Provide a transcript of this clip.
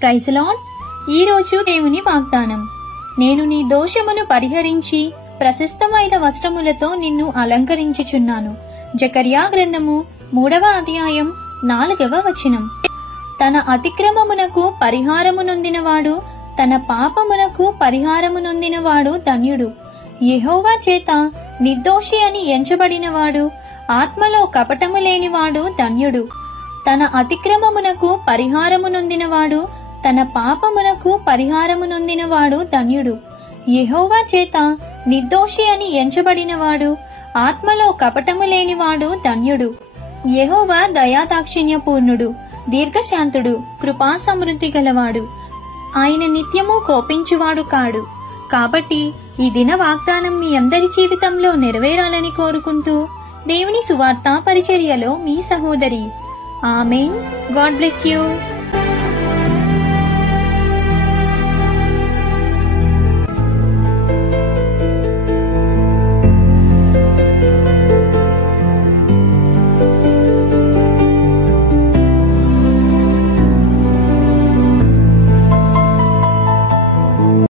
Praise lord. ఈరోజు దేవుని వాగ్దానం. నేను నీ దోషమును పరిహరించి ప్రశస్తమైన వస్త్రములతో నిన్ను అలంకరించుచున్నాను. జకర్యా గ్రంథము 3వ అధ్యాయం 4వ వచనం. తన అతిక్రమమునకు పరిహారము నొందినవాడు, తన పాపమునకు పరిహారము నొందినవాడు ధన్యుడు. యెహోవా చేత నిర్దోషి అని ఎంచబడినవాడు, ఆత్మలో కపటము లేనివాడు ధన్యుడు. తన అతిక్రమమునకు పరిహారము నొందినవాడు, తన పాపమునకు పరిహారము నొందినవాడు ధన్యుడు. యెహోవా చేత నిర్దోషి అని ఎంచబడినవాడు, ఆత్మలో కపటము లేనివాడు ధన్యుడు. యెహోవా దయాదాక్షిణ్యపూర్ణుడు, దీర్ఘశాంతుడు, కృపా సమృద్ధి గలవాడు. ఆయన నిత్యము కోపించువాడు కాడు. కాబట్టి ఈ దిన వాగ్దానం మీ అందరి జీవితంలో నెరవేరాలని కోరుకుంటూ దేవుని సువార్త పరిచర్యలో మీ సహోదరి. ఆమేన్. God bless you.